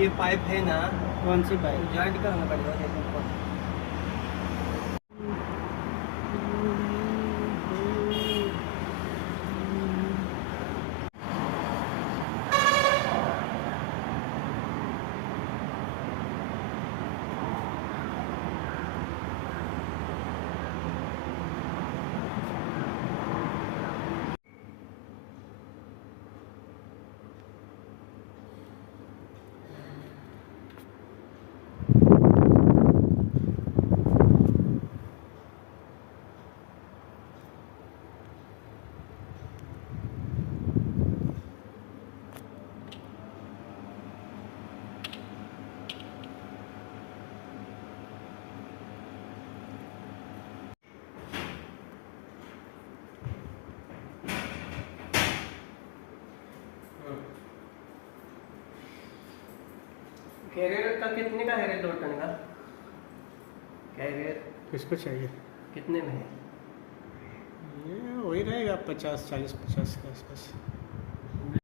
ये पाइप है ना, कौन सी बाइक? जॉइंट करना पड़ेगा देखो को। कैरियर का कितने का है रे 2 टन का कैरियर? किसको चाहिए? कितने में है? ये वही रहेगा 50 40 50 के आसपास।